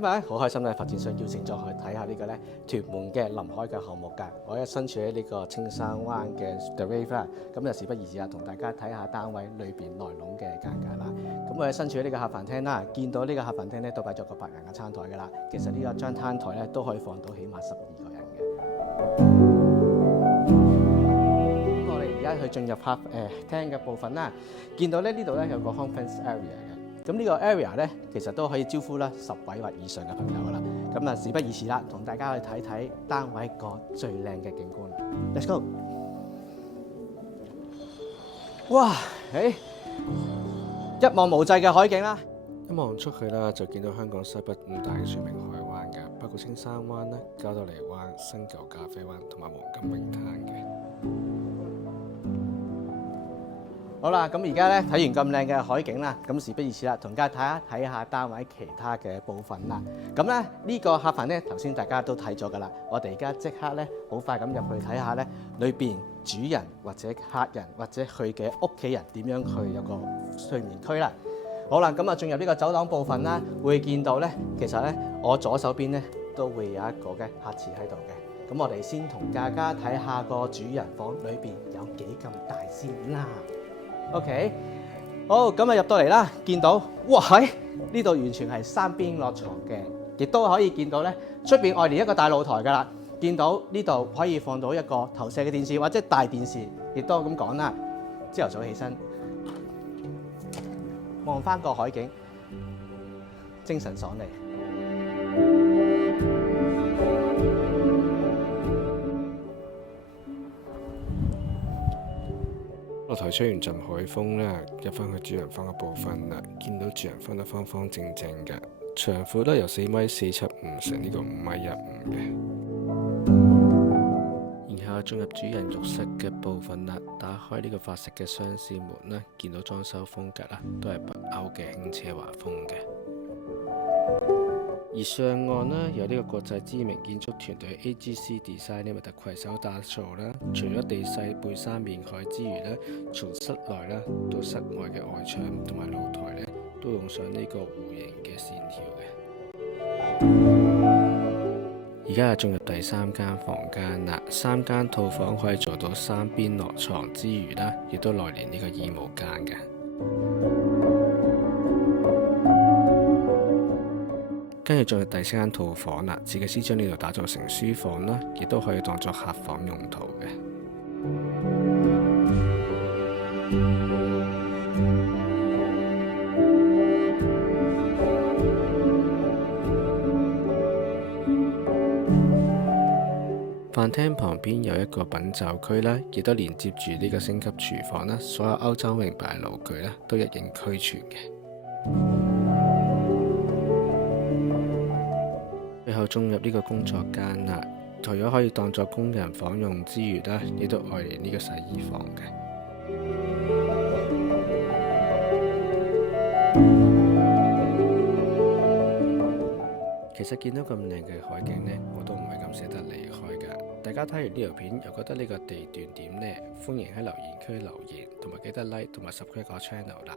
今日咧好開心咧，發展商邀請咗去睇下呢個咧屯門嘅臨海嘅項目㗎。我一身處喺呢個青山灣嘅 The Wave 啦，咁就事不宜遲啊，同大家睇下單位裏邊內籠嘅價格啦。咁我一身處喺呢個客飯廳啦，見到呢個客飯廳咧都擺咗個8人嘅餐台㗎啦。其實呢個張攤台咧都可以放到起碼12個人嘅。咁我哋而家去進入客廳嘅部分啦，見到咧呢度咧有個 conference area 嘅。咁呢個 area 咧，其實都可以招呼啦10位或以上嘅朋友噶啦。咁啊，事不宜遲啦，同大家去睇睇單位個最靚嘅景觀。Let's go！ 哇，一望無際嘅海景啦！一望出去啦，就見到香港西北5大著名海灣嘅，包括青山灣啦、加多利灣、新舊咖啡灣同埋黃金泳灘嘅。好啦，咁而家咧睇完咁靚嘅海景啦，咁事不宜遲啦，同大家睇下單位其他嘅部分啦。咁咧呢個客飯咧，頭先大家都睇咗噶啦，我哋而家即刻咧好快咁入去睇下咧，裏邊主人或者客人或者佢嘅屋企人點樣去有個睡眠區啦。好啦，咁啊進入呢個走廊部分啦，會見到咧，其實咧我左手邊咧都會有一個嘅客廁喺度嘅。咁我哋先同大家睇下個主人房裏邊有幾咁大先啦。OK， 好，咁啊入到嚟啦，見到哇喺呢度完全係三邊落床嘅，亦都可以見到咧出邊外連一個大露台㗎啦。見到呢度可以放到一個投射嘅電視或者大電視，亦都咁講啦。朝頭早起身望翻個海景，精神爽利。露台吹完陣海風啦，入翻去主人房嘅部分啦，見到主人房都方方正正嘅，長闊咧由4.475米成呢個5.15米嘅。然後進入主人浴室嘅部分啦，打開呢個法式嘅雙絲門啦，見到裝修風格啦，都係北歐嘅輕奢華風嘅。而上岸呢，有呢個國際知名建築團隊 AGC Design Limited 攜手打造啦。除咗地勢背山面海之餘呢，從室內啦到室外嘅外牆同埋露台呢，都用上呢個弧形嘅線條嘅。而家進入第3間房間啦，3間套房可以做到3邊落床之餘呢，亦都內連呢個衣帽間嘅。跟住進入第4間套房啦，設計師將呢度打造成書房啦，亦都可以當作客房用途嘅。飯廳旁邊有一個品酒區啦，亦都連接住呢個升級廚房啦，所有歐洲名牌爐具啦都一應俱全嘅。最後進入呢個工作間啦，除咗可以當作工人房用之餘啦，亦都愛嚟呢個洗衣房嘅。其實見到咁靚嘅海景呢，我都唔係咁捨得離開㗎。大家睇完呢條片又覺得呢個地段點呢？歡迎喺留言區留言，同埋記得 like 同埋 subscribe 個 channel 啦。